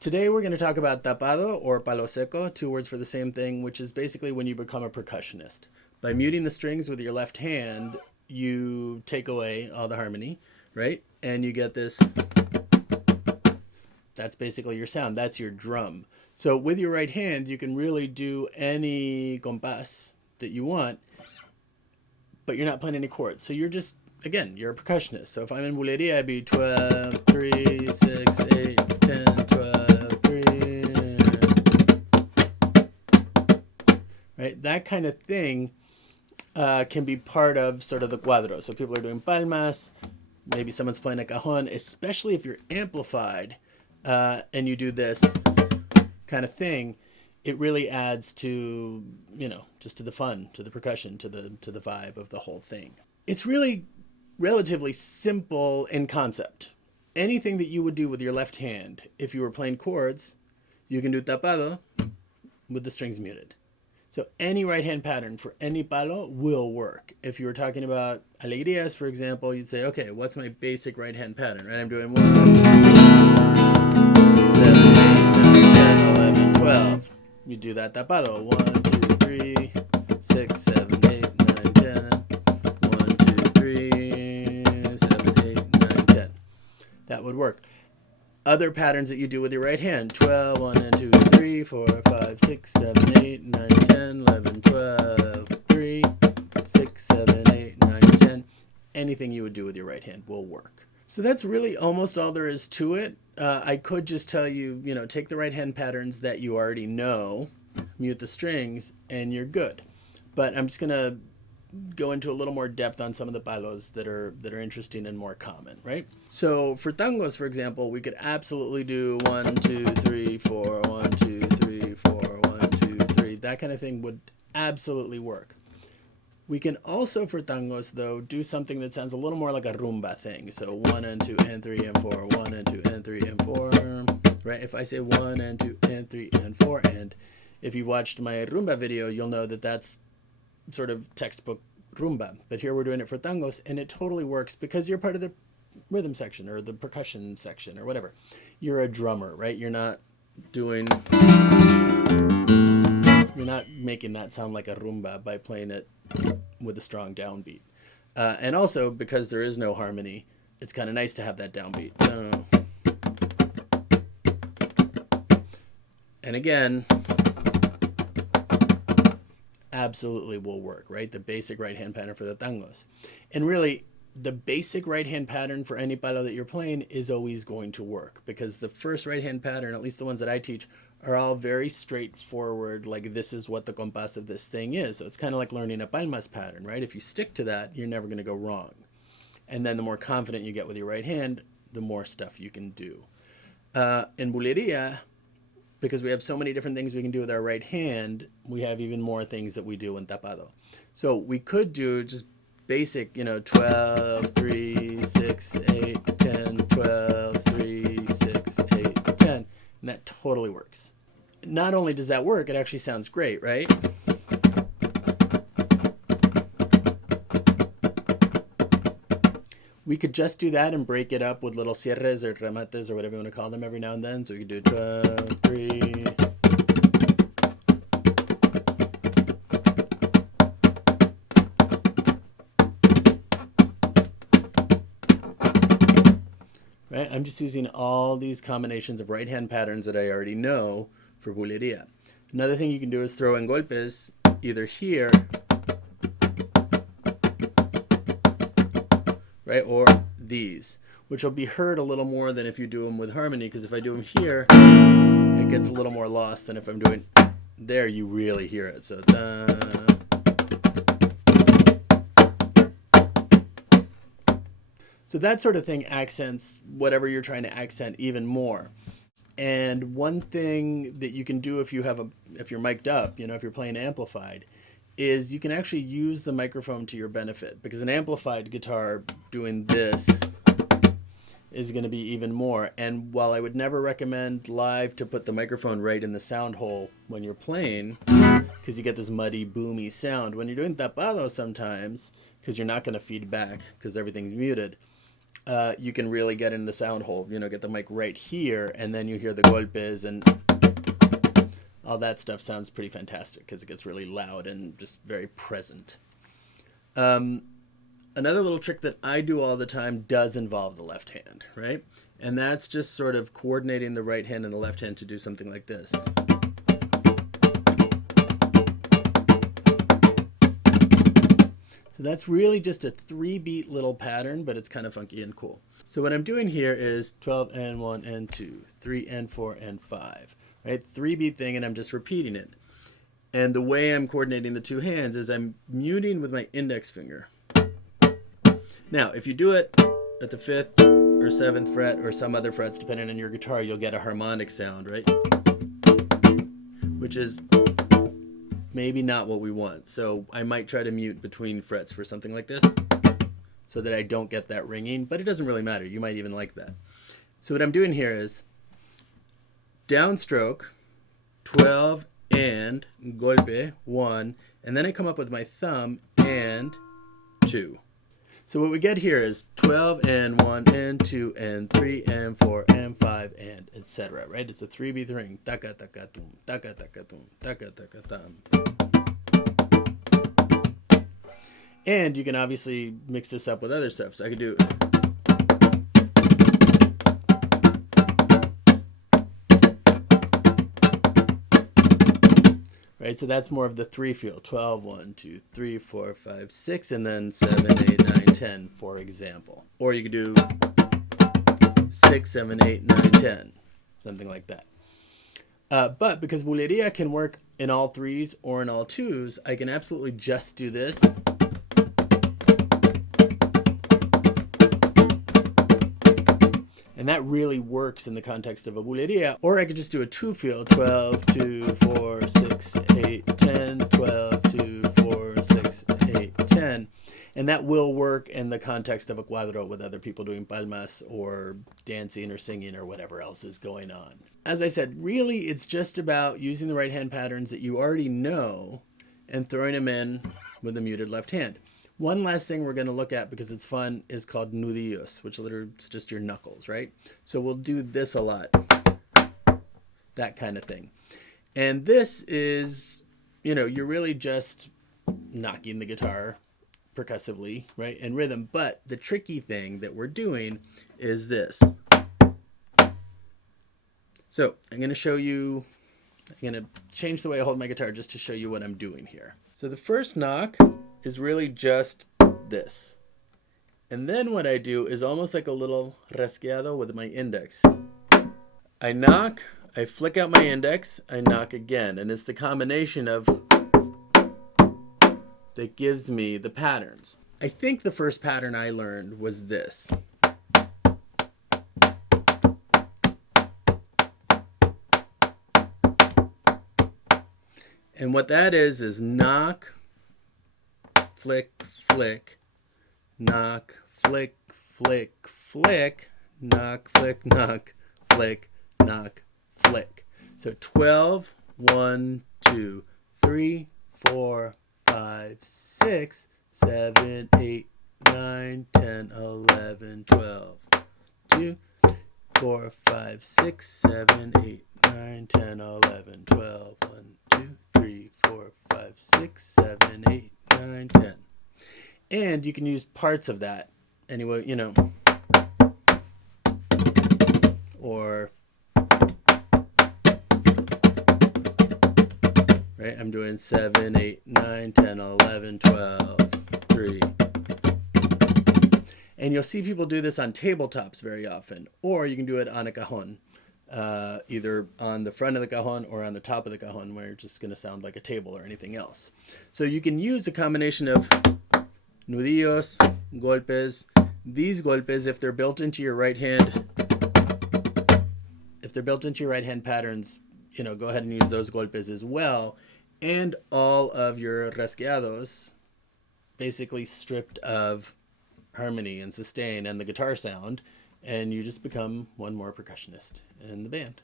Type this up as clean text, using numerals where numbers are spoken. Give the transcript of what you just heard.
Today we're going to talk about tapado or palo seco, two words for the same thing, which is basically when you become a percussionist. By muting the strings with your left hand, you take away all the harmony, right? And you get this, that's basically your sound, that's your drum. So with your right hand, you can really do any compás that you want, but you're not playing any chords. So you're just, again, you're a percussionist. So if I'm in bulería, I'd be 12, 3, 6, 8, 10, 12, 3. Right? That kind of thing can be part of sort of the cuadro. So people are doing palmas, maybe someone's playing a cajon, especially if you're amplified and you do this kind of thing. It really adds to, just to the fun, to the percussion, to the vibe of the whole thing. It's really relatively simple in concept. Anything that you would do with your left hand, if you were playing chords, you can do tapado with the strings muted. So any right hand pattern for any palo will work. If you were talking about alegrías, for example, you'd say, okay, what's my basic right hand pattern? Right, I'm doing 1, 7, 8, 9, 10, 11, 12. You do that tapado. 1, 2, 3, 6, 7, 8, 9, 10. 1, 2, 3, 7, 8, 9, 10. That would work. Other patterns that you do with your right hand: 12, 1 and 2, 3, 4, 5, 6, 7, 8, 9, 10, 11, 12, 3, 6, 7, 8, 9, 10. Anything you would do with your right hand will work. So that's really almost all there is to it. I could just tell you, take the right hand patterns that you already know, mute the strings, and you're good. But I'm just going to go into a little more depth on some of the palos that are interesting and more common, right? So for tangos, for example, we could absolutely do 1, 2, 3, 4, 1, 2, 3, 4, 1, 2, 3. That kind of thing would absolutely work. We can also, for tangos, though, do something that sounds a little more like a rumba thing. So 1 and 2 and 3 and 4, 1 and 2 and 3 and 4, right? If I say 1 and 2 and 3 and 4, and if you watched my rumba video, you'll know that that's sort of textbook rumba. But here we're doing it for tangos, and it totally works because you're part of the rhythm section or the percussion section or whatever. You're a drummer, right? You're not making that sound like a rumba by playing it with a strong downbeat. And also, because there is no harmony, it's kind of nice to have that downbeat. And again, absolutely will work, right? The basic right hand pattern for the tangos. And really, the basic right hand pattern for any palo that you're playing is always going to work, because the first right hand pattern, at least the ones that I teach, are all very straightforward, like this is what the compás of this thing is. So it's kind of like learning a palmas pattern, right? If you stick to that, you're never going to go wrong. And then the more confident you get with your right hand, the more stuff you can do. In bulería, because we have so many different things we can do with our right hand, we have even more things that we do in tapado. So we could do just basic, 12, 3, 6, 8, 10, 12, 3, 6, 8, 10. And that totally works. Not only does that work, it actually sounds great, right? We could just do that and break it up with little cierres or remates or whatever you want to call them every now and then. So we could do 12, 3. Right? I'm just using all these combinations of right hand patterns that I already know for bulería. Another thing you can do is throw in golpes either here, right, or these, which will be heard a little more than if you do them with harmony, because if I do them here, it gets a little more lost than if I'm doing there. You really hear it. So So that sort of thing accents whatever you're trying to accent even more. And one thing that you can do if you're mic'd up, if you're playing amplified, is you can actually use the microphone to your benefit, because an amplified guitar doing this is going to be even more. And while I would never recommend live to put the microphone right in the sound hole when you're playing, because you get this muddy, boomy sound, when you're doing tapado sometimes, because you're not going to feed back because everything's muted, you can really get in the sound hole, get the mic right here, and then you hear the golpes, and all that stuff sounds pretty fantastic because it gets really loud and just very present. Another little trick that I do all the time does involve the left hand, right? And that's just sort of coordinating the right hand and the left hand to do something like this. So that's really just a 3-beat little pattern, but it's kind of funky and cool. So what I'm doing here is 12 and 1 and 2, 3 and 4 and 5, right? 3-beat thing, and I'm just repeating it. And the way I'm coordinating the two hands is I'm muting with my index finger. Now, if you do it at the 5th or 7th fret or some other frets, depending on your guitar, you'll get a harmonic sound, right? Which is maybe not what we want. So I might try to mute between frets for something like this so that I don't get that ringing, but it doesn't really matter. You might even like that. So what I'm doing here is downstroke, 12 and golpe, 1, and then I come up with my thumb and 2. So what we get here is 12 and 1 and 2 and 3 and 4 and 5 and etc. Right? It's a 3-beat ring. Taka taka tum, taka taka tum, taka taka tum. And you can obviously mix this up with other stuff. So I could do right, so that's more of the 3 feel. 12, 1, 2, 3, 4, 5, 6, and then 7, 8, 9, 10, for example. Or you could do 6, 7, 8, 9, 10, something like that. But because bulería can work in all 3s or in all 2s, I can absolutely just do this. And that really works in the context of a bulería. Or I could just do a 2 feel, 12, 2, 4, 6, 8, 10, 12, 2, 4, 6, 8, 10. And that will work in the context of a cuadro with other people doing palmas or dancing or singing or whatever else is going on. As I said, really it's just about using the right hand patterns that you already know and throwing them in with a muted left hand. One last thing we're going to look at, because it's fun, is called Nudillos, which literally is just your knuckles, right? So we'll do this a lot, that kind of thing. And this is, you're really just knocking the guitar percussively, right, in rhythm. But the tricky thing that we're doing is this. So I'm going to show you, I'm going to change the way I hold my guitar just to show you what I'm doing here. So the first knock is really just this. And then what I do is almost like a little rasgueado with my index. I knock, I flick out my index, I knock again. And it's the combination of that gives me the patterns. I think the first pattern I learned was this. And what that is knock, flick, flick, knock, flick, flick, flick, knock, flick, knock, flick, knock, flick. So 12, 1, 2, 3, 4, 5, 6, 7, 8, 9, 10, 11, 12. 2, 4, 5, 6, 7, 8, 9, 10, 11, 12. 1, 2, 3, 4, 5, 6, 7, 8, 9, 10. And you can use parts of that anyway, or, right, I'm doing 7, 8, 9, 10, 11, 12, 3. And you'll see people do this on tabletops very often, or you can do it on a cajon, either on the front of the cajon or on the top of the cajon, where it's just going to sound like a table or anything else. So you can use a combination of nudillos, golpes. These golpes, if they're built into your right hand, patterns, go ahead and use those golpes as well. And all of your rasgueados, basically stripped of harmony and sustain and the guitar sound, and you just become one more percussionist in the band.